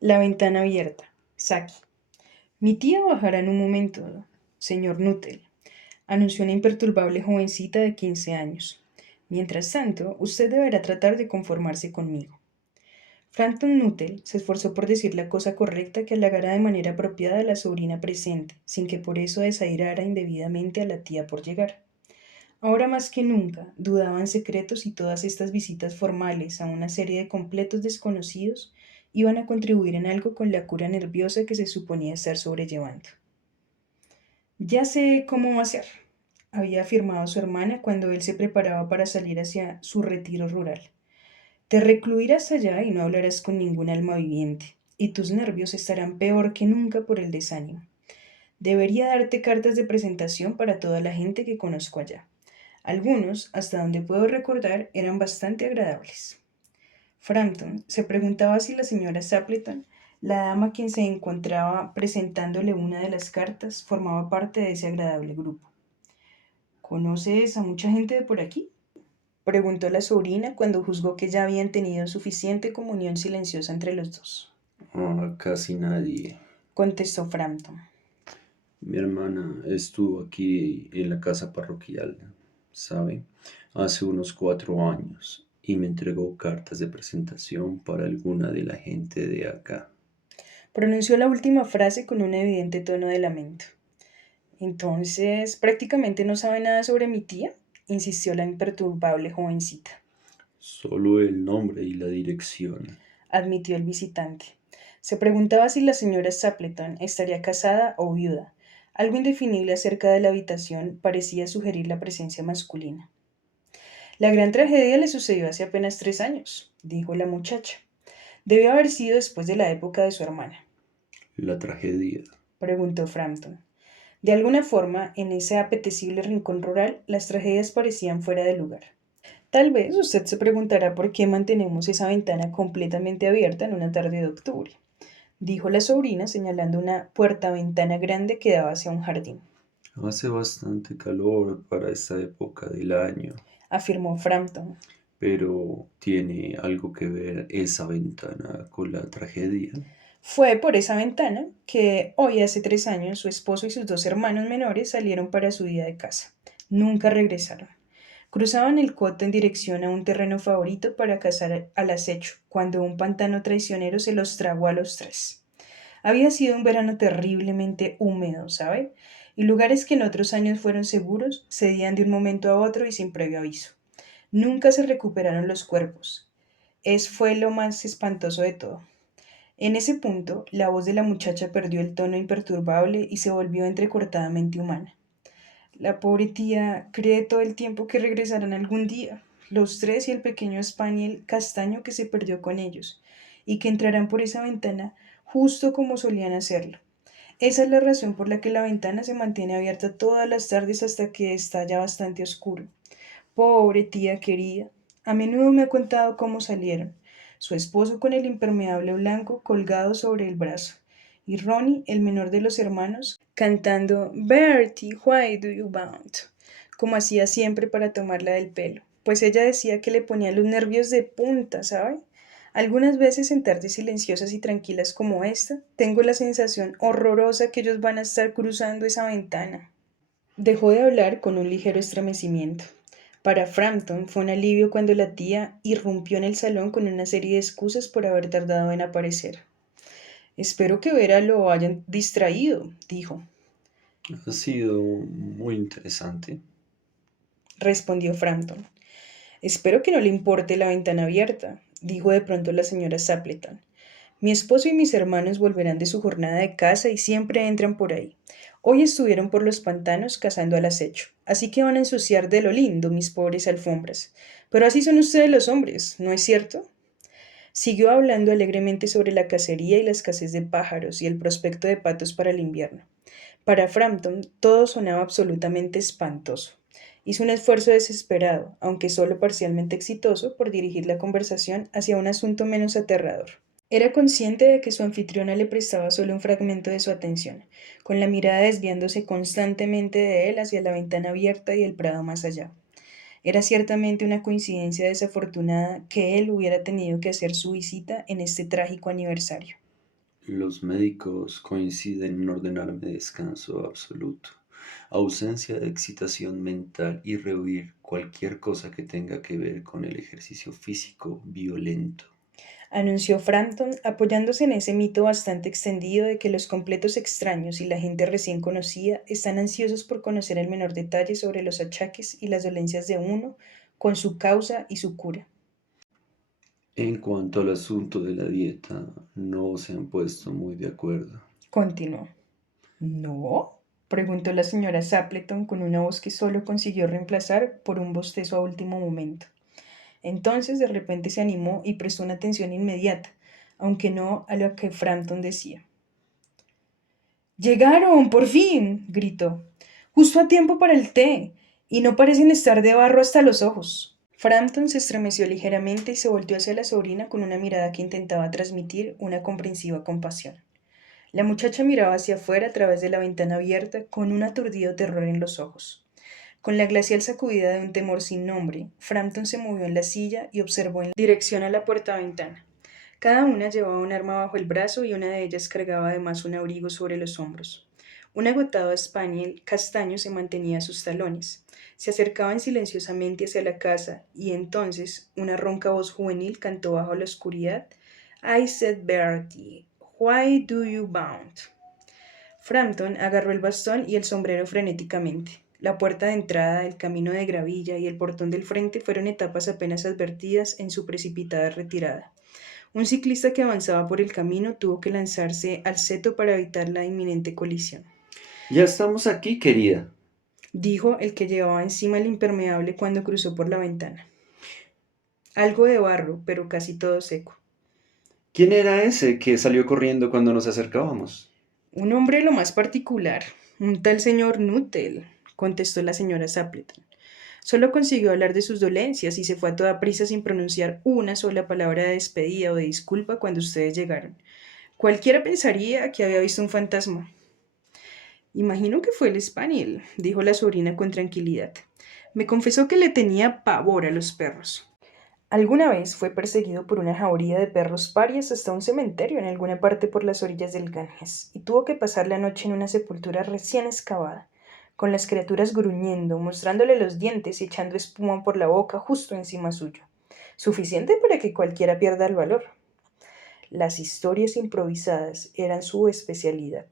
La ventana abierta. Saki. Mi tía bajará en un momento, señor Nuttall, anunció una imperturbable jovencita de 15 años. Mientras tanto, usted deberá tratar de conformarse conmigo. Frampton Nuttall se esforzó por decir la cosa correcta que halagara de manera apropiada a la sobrina presente, sin que por eso desairara indebidamente a la tía por llegar. Ahora más que nunca, dudaba en secreto si todas estas visitas formales a una serie de completos desconocidos iban a contribuir en algo con la cura nerviosa que se suponía estar sobrellevando. Ya sé cómo va a ser, había afirmado su hermana cuando él se preparaba para salir hacia su retiro rural. Te recluirás allá y no hablarás con ningún alma viviente, y tus nervios estarán peor que nunca por el desánimo. Debería darte cartas de presentación para toda la gente que conozco allá. Algunos, hasta donde puedo recordar, eran bastante agradables. Frampton se preguntaba si la señora Stapleton, la dama a quien se encontraba presentándole una de las cartas, formaba parte de ese agradable grupo. ¿Conoces a mucha gente de por aquí? Preguntó la sobrina cuando juzgó que ya habían tenido suficiente comunión silenciosa entre los dos. Casi nadie. Contestó Frampton. Mi hermana estuvo aquí en la casa parroquial, ¿sabe? Hace unos 4 años y me entregó cartas de presentación para alguna de la gente de acá. Pronunció la última frase con un evidente tono de lamento. Entonces, ¿prácticamente no sabe nada sobre mi tía? Insistió la imperturbable jovencita. Solo el nombre y la dirección. Admitió el visitante. Se preguntaba si la señora Stapleton estaría casada o viuda. Algo indefinible acerca de la habitación parecía sugerir la presencia masculina. La gran tragedia le sucedió hace apenas 3 años, dijo la muchacha. Debió haber sido después de la época de su hermana, La tragedia. preguntó Frampton. De alguna forma, en ese apetecible rincón rural, las tragedias parecían fuera de lugar. Tal vez usted se preguntará por qué mantenemos esa ventana completamente abierta en una tarde de octubre, dijo la sobrina señalando una puerta-ventana grande que daba hacia un jardín. Hace bastante calor para esta época del año, Afirmó Frampton. pero ¿tiene algo que ver esa ventana con la tragedia? Fue por esa ventana que hoy hace 3 años su esposo y sus dos hermanos menores salieron para su día de casa. Nunca regresaron. Cruzaban el coto en dirección a un terreno favorito para cazar al acecho, cuando un pantano traicionero se los tragó a los tres. Había sido un verano terriblemente húmedo, ¿sabe? Y lugares que en otros años fueron seguros cedían de un momento a otro y sin previo aviso. Nunca se recuperaron los cuerpos. Fue lo más espantoso de todo. En ese punto, la voz de la muchacha perdió el tono imperturbable y se volvió entrecortadamente humana. La pobre tía cree todo el tiempo que regresarán algún día, los tres y el pequeño Spaniel castaño que se perdió con ellos, y que entrarán por esa ventana justo como solían hacerlo. Esa es la razón por la que la ventana se mantiene abierta todas las tardes hasta que está ya bastante oscuro. Pobre tía querida. A menudo me ha contado cómo salieron. Su esposo con el impermeable blanco colgado sobre el brazo. Y Ronnie, el menor de los hermanos, cantando Bertie, why do you bound? Como hacía siempre para tomarla del pelo. Pues ella decía que le ponía los nervios de punta, ¿sabe? Algunas veces en tardes silenciosas y tranquilas como esta, tengo la sensación horrorosa que ellos van a estar cruzando esa ventana. Dejó de hablar con un ligero estremecimiento. Para Frampton fue un alivio cuando la tía irrumpió en el salón con una serie de excusas por haber tardado en aparecer. Espero que Vera lo hayan distraído, dijo. Ha sido muy interesante. Respondió Frampton. Espero que no le importe la ventana abierta, dijo de pronto la señora Stapleton. Mi esposo y mis hermanos volverán de su jornada de caza y siempre entran por ahí. Hoy estuvieron por los pantanos cazando al acecho, así que van a ensuciar de lo lindo mis pobres alfombras. Pero así son ustedes los hombres, ¿no es cierto? Siguió hablando alegremente sobre la cacería y la escasez de pájaros y el prospecto de patos para el invierno. Para Frampton todo sonaba absolutamente espantoso. Hizo un esfuerzo desesperado, aunque solo parcialmente exitoso, por dirigir la conversación hacia un asunto menos aterrador. Era consciente de que su anfitriona le prestaba solo un fragmento de su atención, con la mirada desviándose constantemente de él hacia la ventana abierta y el prado más allá. Era ciertamente una coincidencia desafortunada que él hubiera tenido que hacer su visita en este trágico aniversario. Los médicos coinciden en ordenarme descanso absoluto, ausencia de excitación mental y rehuir cualquier cosa que tenga que ver con el ejercicio físico violento. Anunció Frampton, apoyándose en ese mito bastante extendido de que los completos extraños y la gente recién conocida están ansiosos por conocer el menor detalle sobre los achaques y las dolencias de uno, con su causa y su cura. En cuanto al asunto de la dieta, no se han puesto muy de acuerdo. Continuó. ¿No? Preguntó la señora Sapleton con una voz que solo consiguió reemplazar por un bostezo a último momento. Entonces de repente se animó y prestó una atención inmediata, aunque no a lo que Frampton decía. ¡Llegaron! ¡Por fin! Gritó. Justo a tiempo para el té. Y no parecen estar de barro hasta los ojos. Frampton se estremeció ligeramente y se volteó hacia la sobrina con una mirada que intentaba transmitir una comprensiva compasión. La muchacha miraba hacia afuera a través de la ventana abierta con un aturdido terror en los ojos. Con la glacial sacudida de un temor sin nombre, Frampton se movió en la silla y observó en dirección a la puerta-ventana. Cada una llevaba un arma bajo el brazo y una de ellas cargaba además un abrigo sobre los hombros. Un agotado spaniel castaño se mantenía a sus talones. Se acercaban silenciosamente hacia la casa y entonces una ronca voz juvenil cantó bajo la oscuridad: I said Bertie, why do you bound? Frampton agarró el bastón y el sombrero frenéticamente. La puerta de entrada, el camino de gravilla y el portón del frente fueron etapas apenas advertidas en su precipitada retirada. Un ciclista que avanzaba por el camino tuvo que lanzarse al seto para evitar la inminente colisión. Ya estamos aquí, querida. Dijo el que llevaba encima el impermeable cuando cruzó por la ventana. Algo de barro, pero casi todo seco. ¿Quién era ese que salió corriendo cuando nos acercábamos? Un hombre lo más particular, un tal señor Nuttall, contestó la señora Sapleton. Solo consiguió hablar de sus dolencias y se fue a toda prisa sin pronunciar una sola palabra de despedida o de disculpa cuando ustedes llegaron. Cualquiera pensaría que había visto un fantasma. Imagino que fue el Spaniel, dijo la sobrina con tranquilidad. Me confesó que le tenía pavor a los perros. Alguna vez fue perseguido por una jauría de perros parias hasta un cementerio en alguna parte por las orillas del Ganges, y tuvo que pasar la noche en una sepultura recién excavada, con las criaturas gruñendo, mostrándole los dientes y echando espuma por la boca justo encima suyo, suficiente para que cualquiera pierda el valor. Las historias improvisadas eran su especialidad.